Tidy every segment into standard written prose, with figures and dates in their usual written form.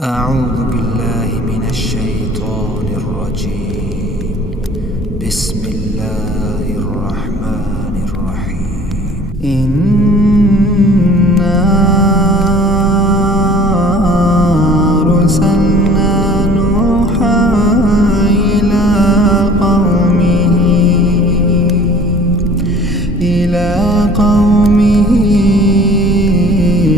أعوذ بالله من الشيطان الرجيم. بسم الله الرحمن الرحيم. إنا أرسلنا نوحا إلى قومه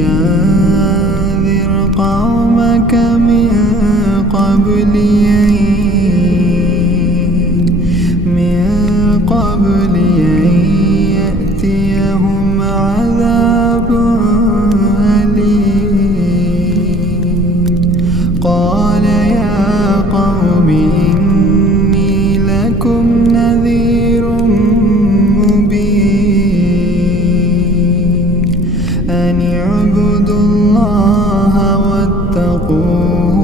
أنذر قومك من قبل أن يأتيهم عذاب أليم. قال يا قوم إني لكم نذير مبين أن اعبدوا الله واتقوه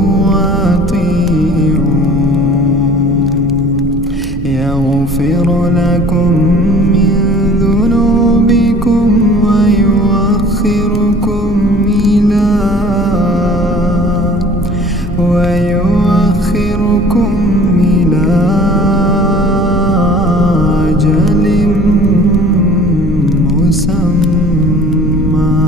يغفر لكم من ذنوبكم ويؤخركم إلى أجل مسمى.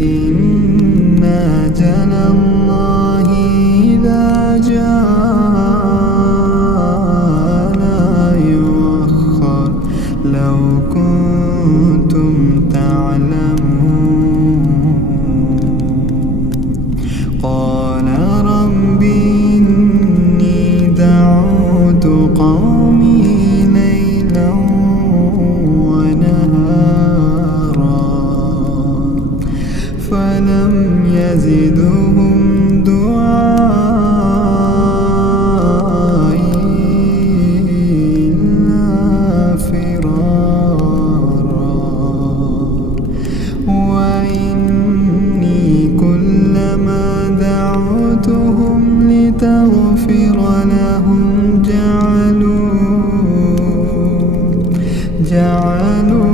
إن أجل الله إذا جاء لو كنتم تعلمون. قال رب إني دعوت قومي ليلا ونهارا فلم يزدهم دعائي لتغفر لهم جعلوا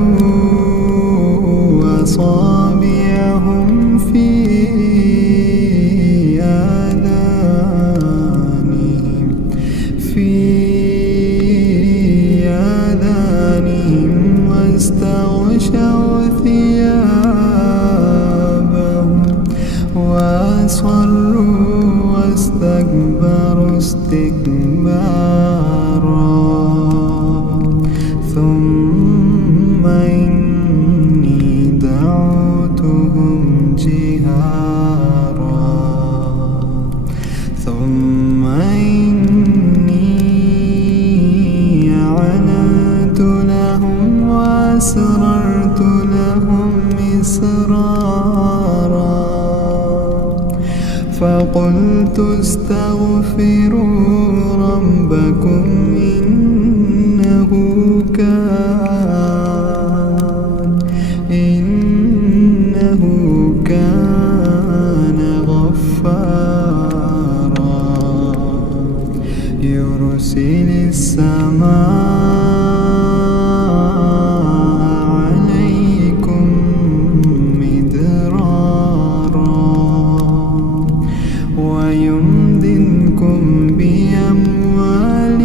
أصابعهم في آذانهم واستغشوا ثيابهم وأصروا واستكبروا استكبارا. ثم إني دعوتهم جهارا ثم إني أعلنت لهم وأسررت لهم إسرارا فقلت استغفروا ربكم إنه كان غفارا يرسل السماء عليكم مدرارا ويمددكم بأموال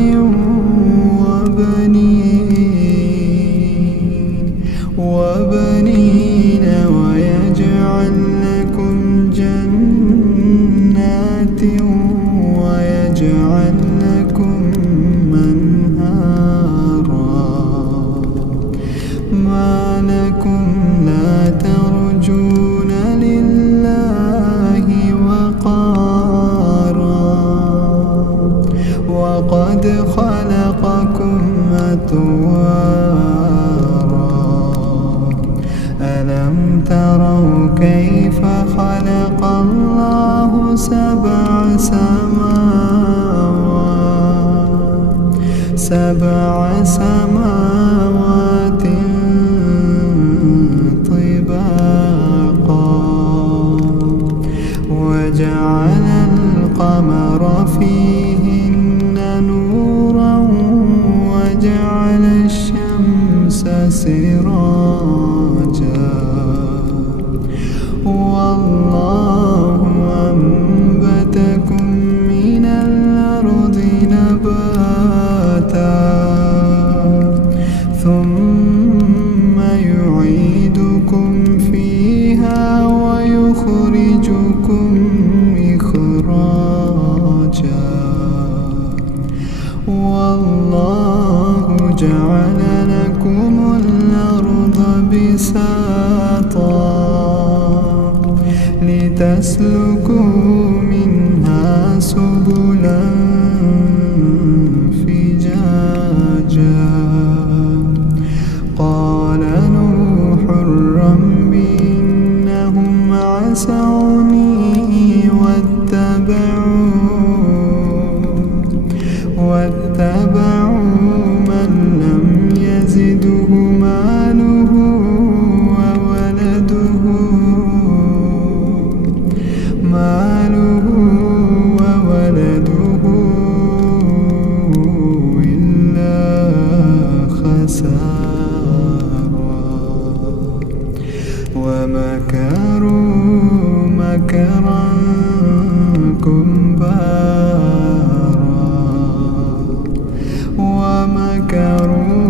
وبنين ويجعل لكم جنات ويجعل لكم أنهارا. ما لكم لا ترجون لله وقارا وقد خلقكم أطوارا. ألم تروا كيف خلق الله سبع سماوات طباقا وجعل القمر فيهن نورا وجعل الشمس سراجا والله وجعل لكم الأرض بساطا لتسلكوا منها سبلا فجاجا قال نوح رب إنهم عصوني واتبعوا من لم يزده ماله وولده إلا خسارا ومكروا مكرا كبارا ومكروا